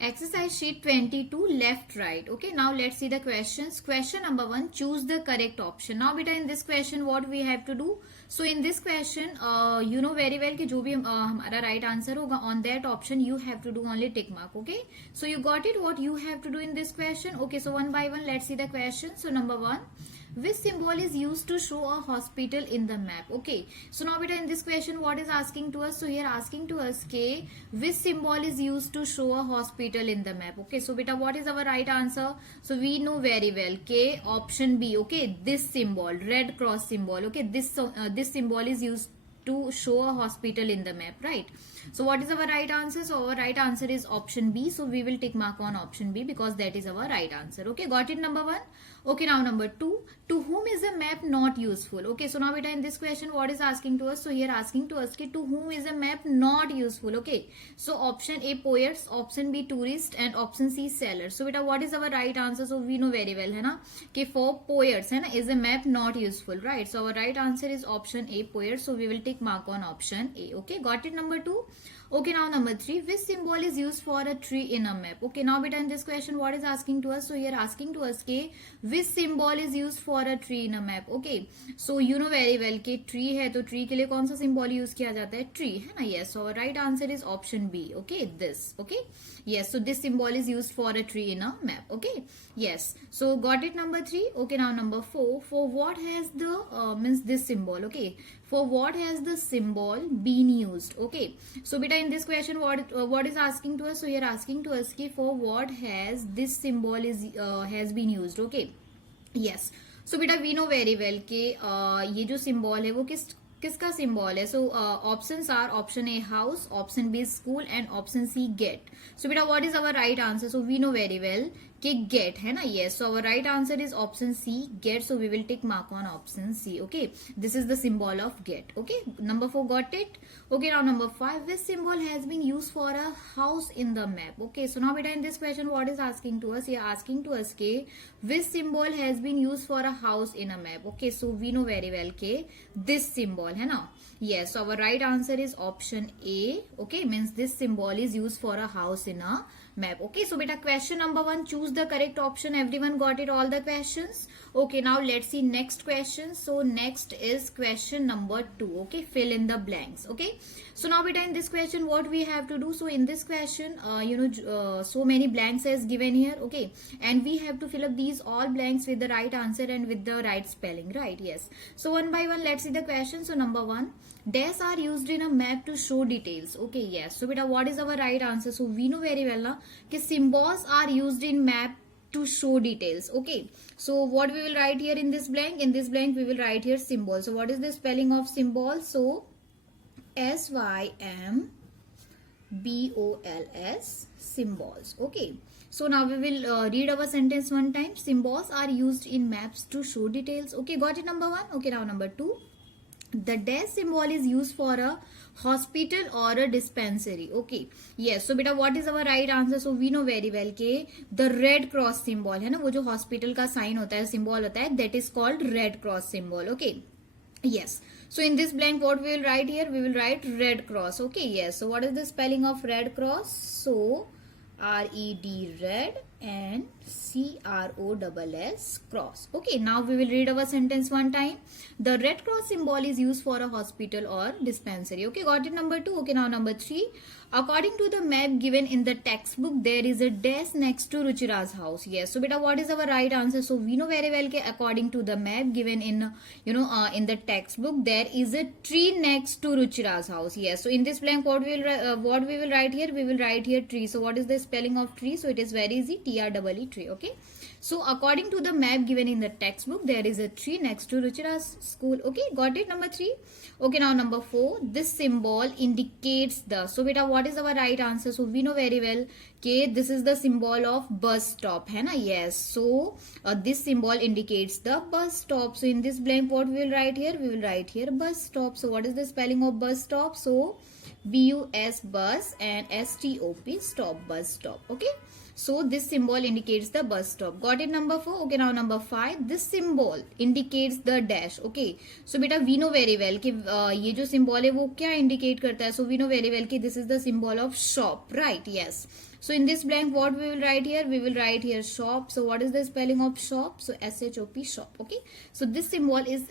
Exercise sheet 22, left, right. Okay, now let's see the questions. Question number 1, choose the correct option. Now beta, in this question what we have to do? So in this question, you know very well कि जो भी हमारा right answer होगा, on that option you have to do only tick mark. Okay, so you got it, what you have to do in this question. Okay, so one by one let's see the question. So number 1, which symbol is used to show a hospital in the map? Okay, so now beta, in this question what is asking to us? So here asking to us ke which symbol is used to show a hospital in the map. Okay, so beta, what is our right answer? So we know very well ke option B. Okay, this symbol, red cross symbol. Okay, this symbol is used to show a hospital in the map, right? So what is our right answer? So our right answer is option B. So we will tick mark on option B because that is our right answer. Okay, got it, number 1. Okay, now number 2, to whom is a map not useful? Okay, so now beta, in this question what is asking to us? So here asking to us ki to whom is a map not useful? Okay, so option A, poets, option B, tourist, and option C, sellers. So beta, what is our right answer? So we know very well hai na ki for poets hai na is a map not useful, right? So our right answer is option A, poets. So we will tick mark on option A. Okay, got it, number 2. Okay, now number 3, which symbol is used for a tree in a map? Okay, now beta, in this question what is asking to us? So here asking to us ke which symbol is used for a tree in a map? Okay, so you know very well ke tree hai to tree ke liye kaun sa symbol use kiya jata hai? Tree hai na. Yes, so our right answer is option B. Okay, this. Okay, yes, so this symbol is used for a tree in a map. Okay, yes, so got it, number 3. Okay, now number 4, for what has the means this symbol? Okay, for what has the symbol been used? Okay, so beta, in this question what is asking to us? So here asking to us ki for what has this symbol is has been used. Okay, yes, so beta, we know very well कि ये जो symbol है वो किसका symbol है? So options are option A, house, option B, school, and option C, get. So beta, what is our right answer? So we know very well कि get है ना. Yes, so our right answer is option C, get. So we will tick mark on option C. Okay, this is the symbol of get. Okay, number 4, got it. Okay, now number 5, which symbol has been used for a house in the map? Okay, so now beta, in this question what is asking to us? Here asking to us ke which symbol has been used for a house in a map? Okay, so we know very well ke this symbol hai na. Yes, so our right answer is option A. Okay, means this symbol is used for a house in a map. Okay, so beta, question number 1, choose the correct option. Everyone got it, all the questions? Okay, now let's see next question. So next is question number 2. Okay, fill in the blanks. Okay, so now beta, in this question what we have to do? So in this question so many blanks as given here. Okay, and we have to fill up these all blanks with the right answer and with the right spelling, right? Yes, so one by one let's see the question. So number 1, dash are used in a map to show details. Okay, yes, so beta, what is our right answer? So we know very well na कि symbols are used in map to show details. Okay, so what we will write here in this blank? In this blank we will write here symbol. So what is the spelling of symbol? So SYMBOLS, symbols. Okay, so now we will read our sentence one time. Symbols are used in maps to show details. Okay, got it, number 1. Okay, now number 2, the dash symbol is used for a hospital or a dispensary. Okay, yes, so beta, what is our right answer? So we know very well के the red cross symbol है ना, वो जो hospital का sign होता है, symbol होता है, that is called red cross symbol. Okay, yes, so in this blank what we will write here? We will write red cross. Okay, yes, so what is the spelling of red cross? So RED, red, and CROSS, cross. Okay, now we will read our sentence one time. The red cross symbol is used for a hospital or dispensary. Okay, got it, number 2. Okay, now number 3, according to the map given in the textbook there is a dash next to Ruchira's house. Yes, so beta, what is our right answer? So we know very well that according to the map given in in the textbook there is a tree next to Ruchira's house. Yes, so in this blank what we will write here? We will write here tree. So what is the spelling of tree? So it is very easy, TREE, tree. Okay, so according to the map given in the textbook there is a tree next to Ruchira's school. Okay, got it, number 3. Okay, now number 4, this symbol indicates the. So beta, what is our right answer? So we know very well okay, this is the symbol of bus stop hai na. Yes, so this symbol indicates the bus stop. So in this blank what we will write here? We will write here bus stop. So what is the spelling of bus stop? So BUS, bus, and STOP, stop, bus stop. Okay, so this symbol indicates the bus stop. Got it, number 4. Okay, now number 5, this symbol indicates the dash. Okay, so beta, we know very well कि ये जो symbol है वो क्या indicate करता है? So we know very well कि this is the symbol of shop, right? Yes, So in this blank, what we will write here? We will write here shop. So what is the spelling of shop? So shop, shop. Okay. So this symbol is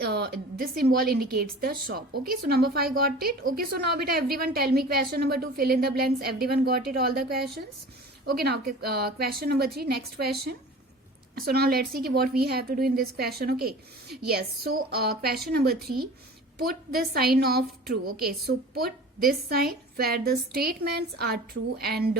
this symbol indicates the shop. Okay. So number 5 got it. Okay. So now beta everyone tell me question number 2. Fill in the blanks. Everyone got it? All the questions. Okay. Now question number 3. Next question. So now let's see what we have to do in this question. Okay. Yes. So question number 3. Put the sign of true. Okay. So put this sign where the statements are true and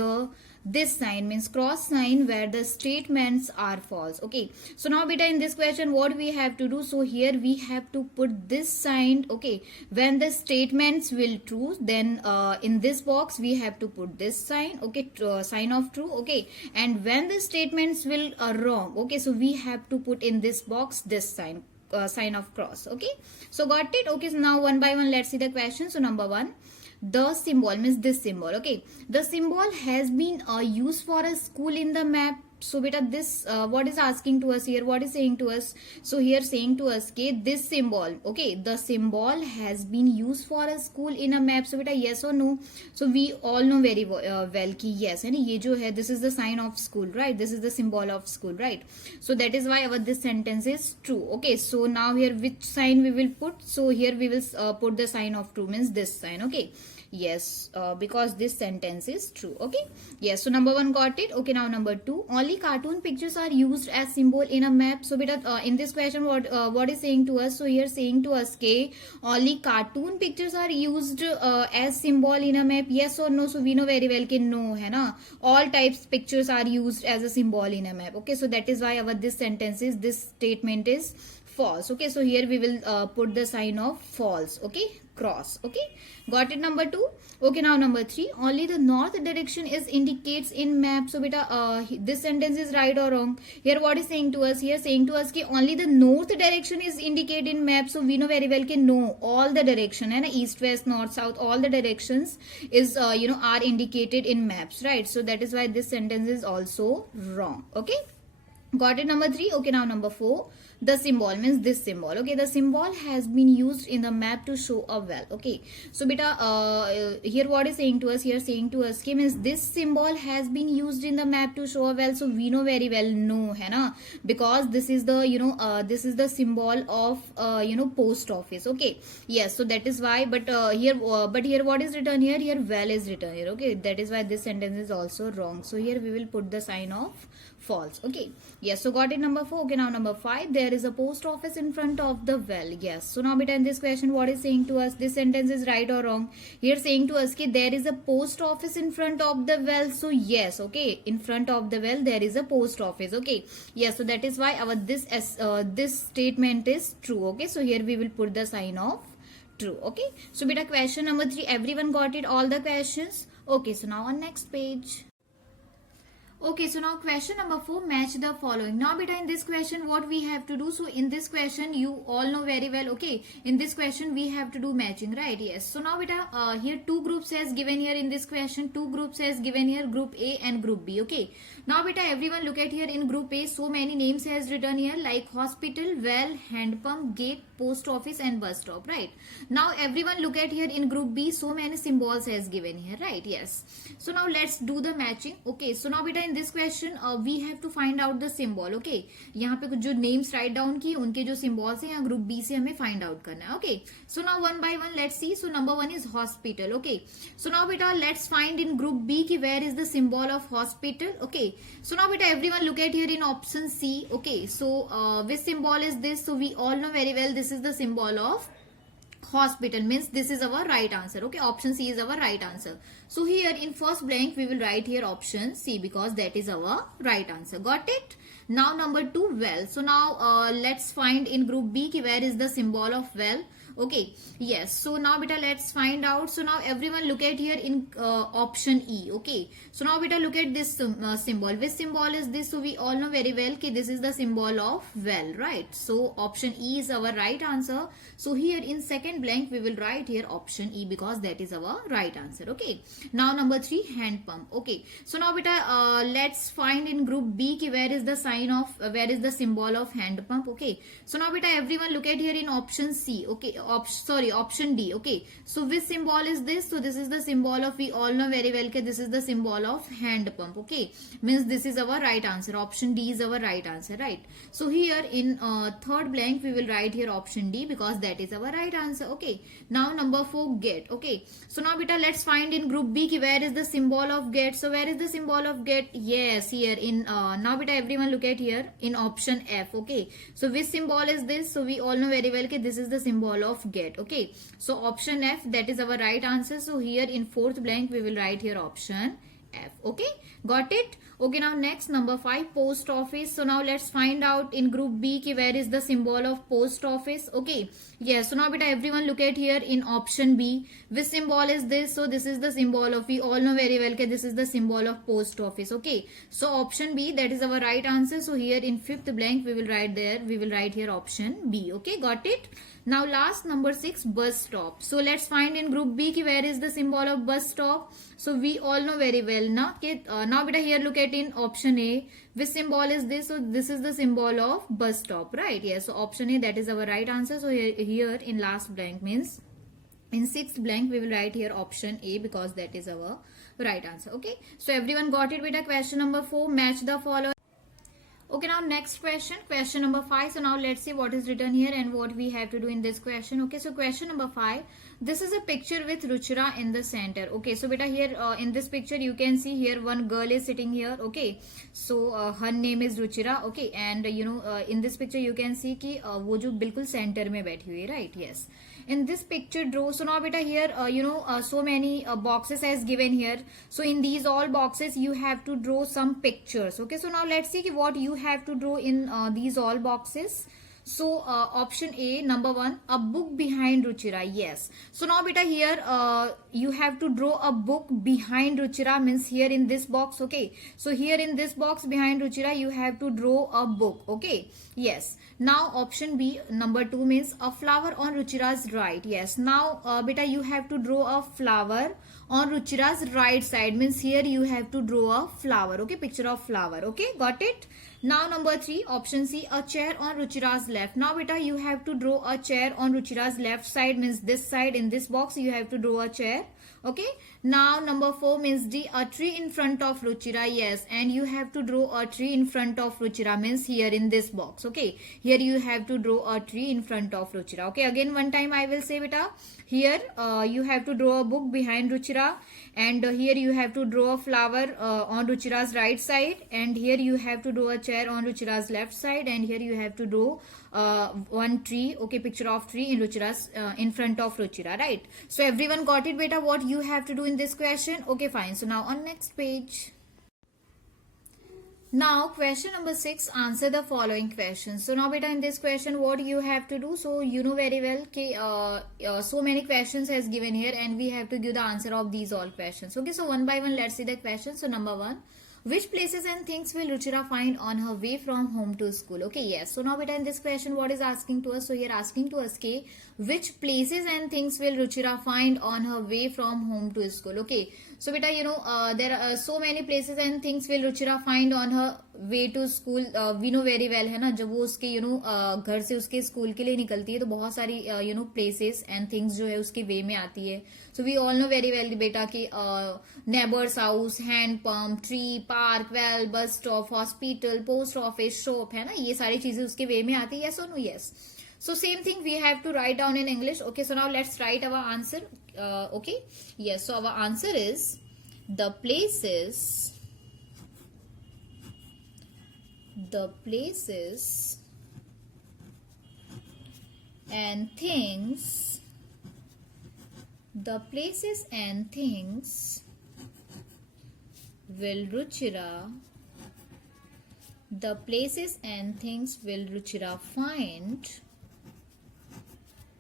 this sign means cross sign where the statements are false. Okay. So now beta in this question what we have to do? So here we have to put this sign. Okay. When the statements will true, then in this box we have to put this sign. Okay. Sign of true. Okay. And when the statements will wrong. Okay. So we have to put in this box this sign. Sign of cross. Okay. So got it? Okay. So now one by one let's see the question. So number 1. The symbol means this symbol. Okay. The symbol has been used for a school in the map. So beta this what is asking to us here? What is saying to us? So here saying to us okay, this symbol. Okay. The symbol has been used for a school in a map. So beta yes or no? So we all know very well ki yes. And ye jo hai, this is the sign of school, right? This is the symbol of school, right? So that is why our this sentence is true. Okay. So now here which sign we will put? So here we will put the sign of true means this sign. Okay. Yes, because this sentence is true. Okay. Yes. So number 1 got it. Okay. Now number 2. Only cartoon pictures are used as symbol in a map. So beta in this question what is saying to us? So here saying to us ke only cartoon pictures are used as symbol in a map. Yes or no? So we know very well ke no hai na. All types pictures are used as a symbol in a map. Okay. So that is why our this sentence is this statement is false. Okay. So here we will put the sign of false. Okay. Cross. Okay. Got it? Number 2. Okay. Now number 3. Only the north direction is indicates in map. So beta this sentence is right or wrong? Here what is saying to us? Here saying to us ki only the north direction is indicated in map. So we know very well ki no, all the direction and east, west, north, south, all the directions is are indicated in maps, right? So that is why this sentence is also wrong. Okay. Got it? Number 3. Okay. Now number 4. The symbol means this symbol. Okay. The symbol has been used in the map to show a well. Okay. So beta here what is saying to us? Here saying to us means this symbol has been used in the map to show a well. So we know very well no hai na, because this is the this is the symbol of post office. Okay. Yes. So that is why. But here what is written here? Here well is written here. Okay. That is why this sentence is also wrong. So here we will put the sign of false. Okay. Yes. So got it? Number 4. Okay. Now number 5. There is a post office in front of the well. Yes. So now beta in this question what is saying to us? This sentence is right or wrong? Here saying to us that there is a post office in front of the well. So yes. Okay. In front of the well there is a post office. Okay. Yes. So that is why our this statement is true. Okay. So here we will put the sign of true. Okay. So beta question number 3. Everyone got it? All the questions? Okay. So now on next page. Okay, so now question number 4, match the following. Now beta in this question what we have to do? So in this question you all know very well. Okay, in this question we have to do matching, right? Yes. So now beta here 2 groups has given here in this question. 2 groups has given here, group A and group B. Okay. Now beta everyone look at here in group A, so many names has written here like hospital, well, hand pump, gate, post office and bus stop, right? Now everyone look at here in group B, so many symbols has given here, right? Yes. So now let's do the matching. Okay, so now beta in this question we have to find out the symbol. Okay, यहाँ पे कुछ जो names write down की उनके जो symbols हैं यहाँ group B से हमें find out करना है. Okay, so now one by one let's see. So number 1 is hospital. Okay, so now beta let's find in group B ki where is the symbol of hospital. Okay, so now beta everyone look at here in option C. Okay, so which symbol is this? So we all know very well this is the symbol of hospital, means this is our right answer. Okay, option C is our right answer. So here in first blank we will write here option C because that is our right answer. Got it? Now number 2, well. So now let's find in group B ki where is the symbol of well. Okay, yes. So now beta let's find out. So now everyone look at here in option E. Okay, so now beta look at this symbol. Which symbol is this? So we all know very well ki this is the symbol of well, right? So option E is our right answer. So here in second blank we will write here option E because that is our right answer. Okay, now number 3, hand pump. Okay, so now beta let's find in group B ki where is the sign of where is the symbol of hand pump. Okay, so now beta everyone look at here in option C. Okay, option D. Okay, so which symbol is this? So this is the symbol of, we all know very well that this is the symbol of hand pump. Okay, means this is our right answer. Option D is our right answer, right? So here in third blank we will write here option D because that is our right answer. Okay, now number 4, get. Okay, so now beta let's find in group B ki where is the symbol of get. So where is the symbol of get? Yes, here in now beta everyone look at here in option F. Okay, so which symbol is this? So we all know very well that this is the symbol of get. Okay, so option F, that is our right answer. So here in fourth blank we will write here option F. Okay, got it? Okay, now next number 5, post office. So now let's find out in group B ki where is the symbol of post office. Okay, yes, so now beta everyone look at here in option B. Which symbol is this? So this is the symbol of, we all know very well that this is the symbol of post office. Okay, so option B, that is our right answer. So here in fifth blank we will write there, we will write here option B. Okay, got it? Now last number 6, bus stop. So let's find in group B ki where is the symbol of bus stop. So we all know very well now. Now beta here look at in option A. Which symbol is this? So this is the symbol of bus stop, right? Yes. So option A, that is our right answer. So here in last blank means in sixth blank we will write here option A because that is our right answer. Okay. So everyone got it? Beta question number 4. Match the following. Okay, now next question number 5. So now let's see what is written here and what we have to do in this question. Okay, so question number 5. This is a picture with Ruchira in the center. Okay, so beta here in this picture you can see here one girl is sitting here. Okay, so her name is Ruchira. Okay, and in this picture you can see कि वो जो बिल्कुल center में बैठी हुई है, right? Yes. In this picture draw. So now beta here so many boxes as given here. So in these all boxes you have to draw some pictures. Okay, so now let's see what you have to draw in these all boxes. So option A, number 1, a book behind Ruchira. Yes. So now beta here you have to draw a book behind Ruchira, means here in this box. Okay, so here in this box behind Ruchira you have to draw a book. Okay, yes. Now option B, number 2, means a flower on Ruchira's right. Yes. Now beta you have to draw a flower on Ruchira's right side, means here you have to draw a flower. Okay, picture of flower. Okay, got it? Now number 3, option C, a chair on Ruchira's left. Now beta you have to draw a chair on Ruchira's left side, means this side in this box you have to draw a chair. Okay, now number 4 means D, a tree in front of Ruchira. Yes, and you have to draw a tree in front of Ruchira, means here in this box. Okay, here you have to draw a tree in front of Ruchira. Okay, again one time I will say beta, here you have to draw a book behind Ruchira, and here you have to draw a flower on Ruchira's right side, and here you have to draw a chair on Ruchira's left side, and here you have to draw one tree. Okay, picture of tree in Ruchira's in front of Ruchira, right? So everyone got it beta what you have to do in this question? Okay, fine. So now on next page. Now question number 6, answer the following questions. So now beta in this question what you have to do? So you know very well that so many questions has given here and we have to give the answer of these all questions. Okay, so one by one let's see the questions. So number 1, which places and things will Ruchira find on her way from home to school? Okay, yes. So now beta in this question what is asking to us? So here asking to us ke which places and things will Ruchira find on her way from home to school? Okay, so beta there are so many places and things will Ruchira find on her way to school. We know very well है ना, जब वो उसके घर से उसके school के लिए निकलती है तो बहुत सारी places and things जो है उसके वे में आती है. So we all know very well बेटा कि neighbor's house, hand pump, tree, park, well, bus stop, hospital, post office, shop है ना, ये सारी चीजें उसके वे में आती है. Yes or no? Yes. So same thing we have to write down in English. Okay, so now let's write our answer. Okay, yes. So our answer is the places and things will Ruchira find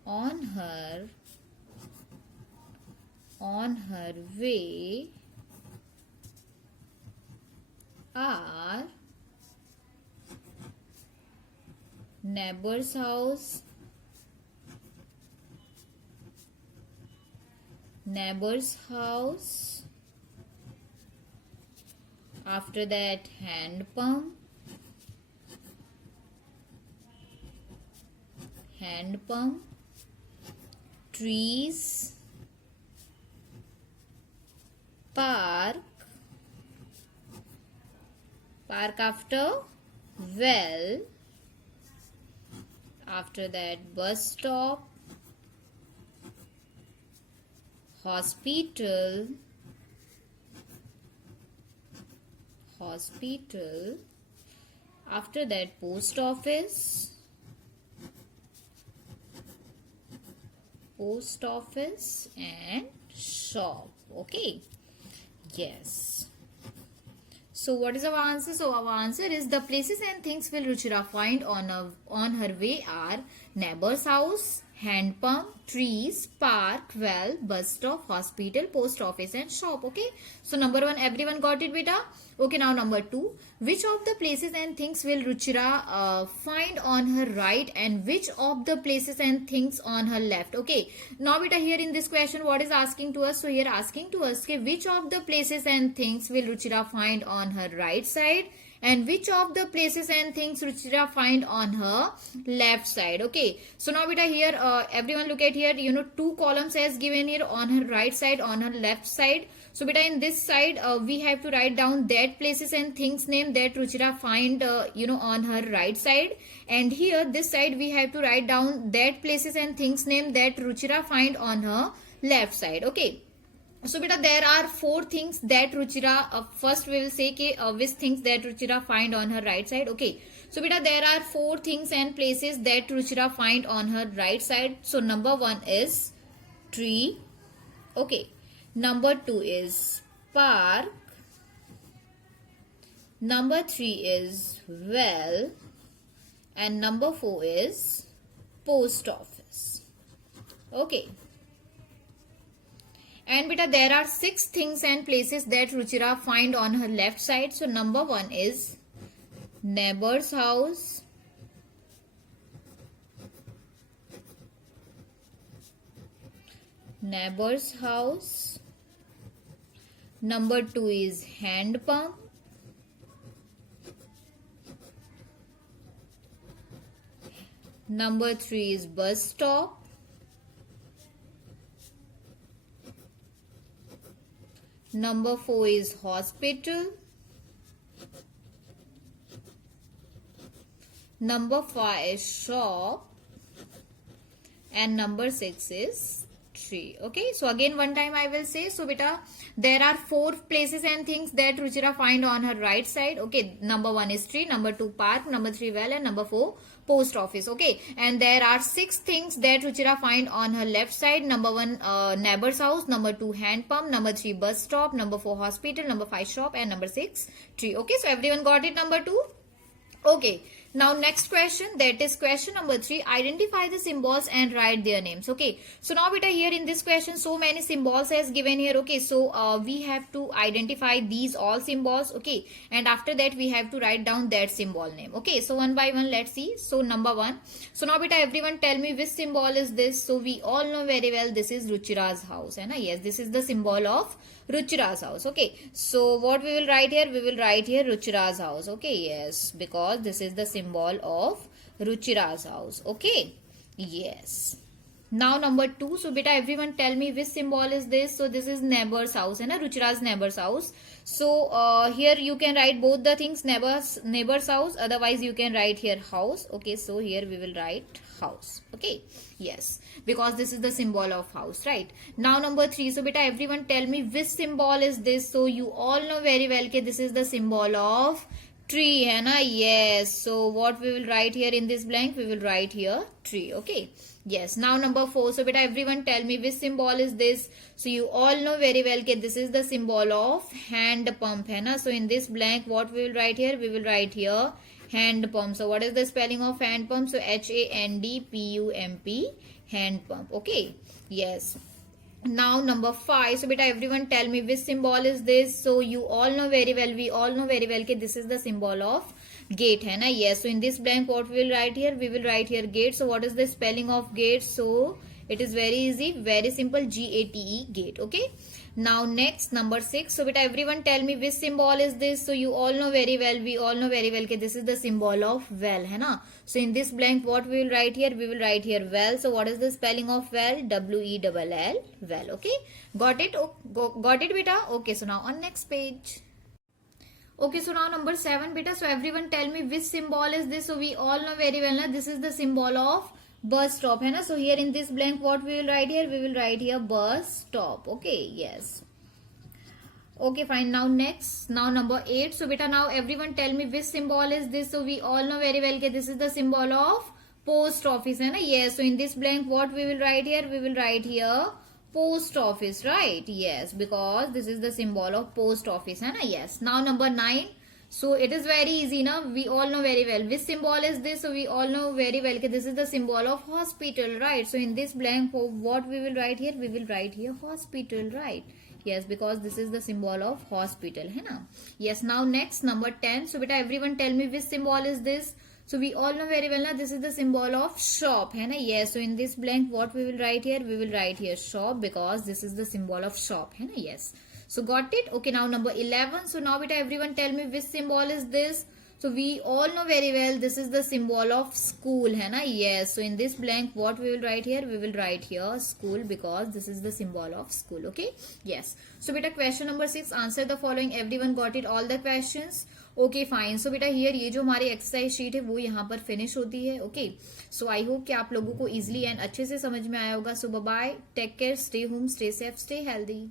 on her way are neighbor's house, after that hand pump, trees, park, park after well, after that bus stop, hospital, hospital, after that post office, post office and shop. Okay, yes. So what is our answer? So our answer is the places and things will Ruchira find on her way are neighbor's house, hand pump, trees, park, well, bus stop, hospital, post office and shop. Okay. So number 1, everyone got it, beta? Okay, now number 2. Which of the places and things will Ruchira find on her right and which of the places and things on her left? Okay. Now beta, here in this question what is asking to us? So here asking to us, okay, which of the places and things will Ruchira find on her right side and which of the places and things Ruchira find on her left side. Okay, so now beta, here everyone look at here, 2 columns as given here, on her right side, on her left side. So beta, in this side we have to write down that places and things name that Ruchira find on her right side, and here this side we have to write down that places and things name that Ruchira find on her left side. Okay. So beta, there are 4 things that Ruchira, first we will say which things that Ruchira find on her right side. Okay, so beta, there are 4 things and places that Ruchira find on her right side. So number 1 is tree. Okay, number 2 is park, number 3 is well, and number 4 is post office. Okay. And beta, there are 6 things and places that Ruchira find on her left side. So number 1 is neighbor's house, neighbor's house. Number 2 is hand pump. Number 3 is bus stop. Number 4 is hospital. Number 5 is shop. And number 6 is tree. Okay, so again one time I will say. So beta, there are 4 places and things that Ruchira find on her right side. Okay, number 1 is tree, number 2 park, number 3 well, and number 4 post office. Okay, and there are 6 things that Ruchira find on her left side. Number 1 neighbor's house, number 2 hand pump, number 3 bus stop, number 4 hospital, number 5 shop, and number 6 tree. Okay, so everyone got it, number 2? Okay, now next question, that is question number 3. Identify the symbols and write their names. Okay, so now beta, here in this question so many symbols as given here. Okay, so we have to identify these all symbols. Okay, and after that we have to write down that symbol name. Okay, so one by one let's see. So number 1, so now beta, everyone tell me which symbol is this. So we all know very well this is Ruchira's house, and yes, this is the symbol of Ruchira's house. Okay, so what we will write here? We will write here Ruchira's house. Okay, yes, because this is the symbol of Ruchira's house. Okay, yes. Now number 2, so beta, everyone tell me which symbol is this. So this is neighbor's house, and Ruchira's neighbor's house. So here you can write both the things, neighbor's house, otherwise you can write here house. Okay, so here we will write house. Okay, yes, because this is the symbol of house, right? Now number 3, so beta, everyone tell me which symbol is this. So you all know very well that this is the symbol of tree, है ना? Yes, so what we will write here in this blank? We will write here tree. Okay, yes. Now number 4, so beta, everyone tell me which symbol is this. So you all know very well that this is the symbol of hand pump, है ना? So in this blank what we will write here? We will write here hand pump. So what is the spelling of hand pump? So HANDPUMP, hand pump. Okay, yes. Now number 5, so beta, everyone tell me which symbol is this. So you all know very well, we all know very well that this is the symbol of gate, है ना? Yes, so in this blank what we will write here? We will write here gate. So what is the spelling of gate? So It is very easy, very simple. GATE, gate. Okay. Now next, number 6. So beta, everyone tell me which symbol is this. So you all know very well, we all know very well that this is the symbol of well, है ना. So in this blank, what we will write here? We will write here well. So what is the spelling of well? WELL, well. Okay. Got it? Got it, beta? Okay. So now on next page. Okay, so now number 7, beta. So everyone tell me which symbol is this. So we all know very well, na, this is the symbol of bus stop, है ना. So here in this blank, what we will write here? We will write here bus stop. Okay, yes. Okay, fine. Now next, now number 8. So beta, now everyone tell me which symbol is this. So we all know very well that this is the symbol of post office, है ना. Yes. So in this blank, what we will write here? We will write here post office, right? Yes, because this is the symbol of post office, है ना. Yes. Now number 9. So it is very easy, na. We all know very well which symbol is this. So we all know very well that this is the symbol of hospital, right? So in this blank, what we will write here? We will write here hospital, right? Yes, because this is the symbol of hospital, है ना. Yes. Now next, number 10. So beta, everyone tell me which symbol is this. So we all know very well, na, this is the symbol of shop, है ना. Yes. So in this blank, what we will write here? We will write here shop, because this is the symbol of shop, है na. Yes. So got it? Okay, now number 11. So now beta, everyone tell me which symbol is this. So we all know very well, this is the symbol of school, है ना. Yes. So in this blank, what we will write here? We will write here school, because this is the symbol of school. Okay. Yes. So beta, question number 6. Answer the following. Everyone got it? All the questions? Okay fine. So बेटा here ये जो हमारी exercise sheet है वो यहाँ पर finish होती है. ओके. सो आई होप कि आप लोगों को इजिली एंड अच्छे से समझ में आया होगा. So bye, take care, stay home, stay safe, stay healthy.